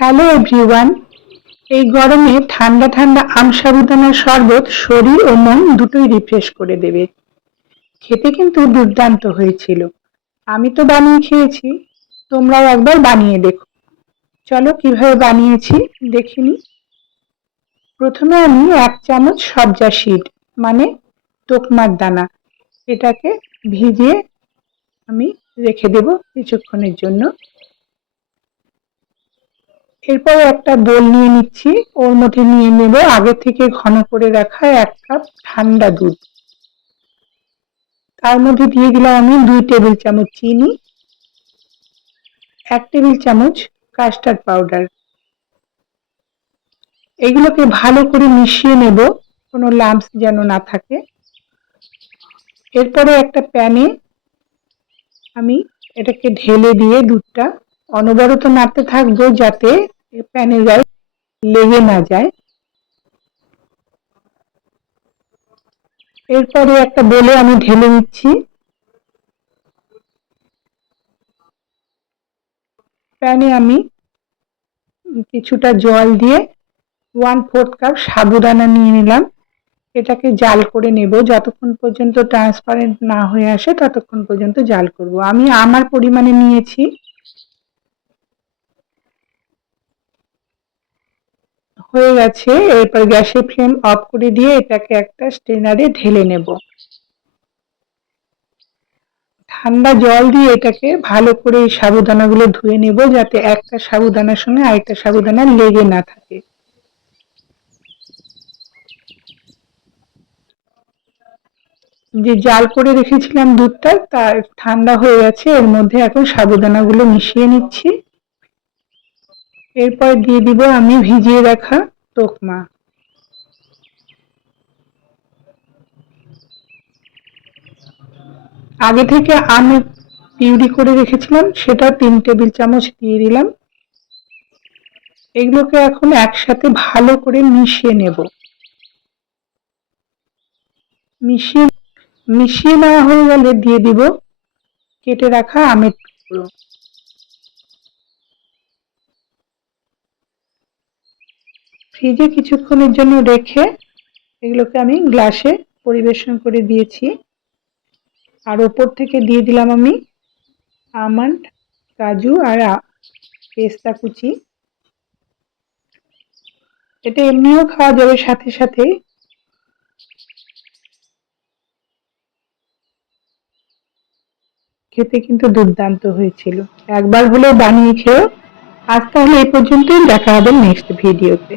Hello everyone এই গরমে ঠান্ডা ঠান্ডা আম সাবুদানার শরবত শরীর ও মন দুটোই রিফ্রেশ করে দেবে। খেতে কিন্তু দুর্দান্ত হয়েছিল। আমি তো বানিয়ে খেয়েছি, তোমরাও একবার বানিয়ে দেখো। চলো কীভাবে বানিয়েছি দেখিনি প্রথমে আমি এক চামচ সবজা সিড মানে তোকমার দানা। এটাকে ভিজিয়ে আমি রেখে দেব কিছুক্ষণের জন্য। এরপর একটা বোল নিয়ে নিচ্ছি। ওর মধ্যে নিয়ে নেব আগে থেকে ঘন করে রাখা এক কাপ ঠান্ডা দুধ। তার মধ্যে দিয়ে দিলাম আমি দুই টেবিল চামচ চিনি, এক টেবিল চামচ কাস্টার্ড পাউডার। এগুলোকে ভালো করে মিশিয়ে নেব, কোনো লাম্পস যেন না থাকে। এরপরে একটা প্যানে আমি এটাকে ঢেলে দিয়ে দুধটা অনবরত নাড়তে থাকব যাতে প্যানের গায়ে লেগে না যায়। এরপরে একটা বলে আমি ঢেলে নিচ্ছি প্যানে আমি কিছুটা জল দিয়ে ওয়ান ফোর্থ কাপ সাবুদানা নিয়ে নিলাম। এটাকে জাল করে নেব। যতক্ষণ পর্যন্ত ট্রান্সপারেন্ট না হয়ে আসে, ততক্ষণ পর্যন্ত জাল করব। আমি আমার পরিমাণে নিয়েছি। হয়ে গেছে, এরপর গ্যাসের ফ্লেম অফ করে দিয়ে এটাকে একটা স্ট্রেনারে ঢেলে নেব। ঠান্ডা জল দিয়ে এটাকে ভালো করে এই সাবুদানাগুলো ধুয়ে নেব যাতে একটা সাবুদানার সঙ্গে আরেকটা সাবুদানা লেগে না থাকে। যে জাল করে রেখেছিলাম দুধটা, তার ঠান্ডা হয়ে গেছে, এর মধ্যে এখন সাবুদানাগুলো মিশিয়ে নিচ্ছি। এরপর দিয়ে দিব আমি ভিজিয়ে রাখা তোকমা। আগে থেকে আমি পিউরি করে রেখেছিলাম, সেটা তিন টেবিল চামচ দিয়ে দিলাম। এগুলোকে এখন একসাথে ভালো করে মিশিয়ে নেব। মিশিয়ে মিশিয়ে নেওয়া হয়ে গেলে দিয়ে দিব কেটে রাখা আমের টুকরো। ফ্রিজে কিছুক্ষণের জন্য রেখে এগুলোকে আমি গ্লাসে পরিবেশন করে দিয়েছি। আর ওপর থেকে দিয়ে দিলাম আমি আমন্ড, কাজু আর পেস্তা কুচি। এটা এমনিও খাওয়া যাবে সাথে সাথে। খেতে কিন্তু দুর্দান্ত হয়েছিল। একবার হলেও বানিয়ে খেয়েও। আজ তাহলে এই পর্যন্তই। দেখা হবে নেক্সট ভিডিওতে।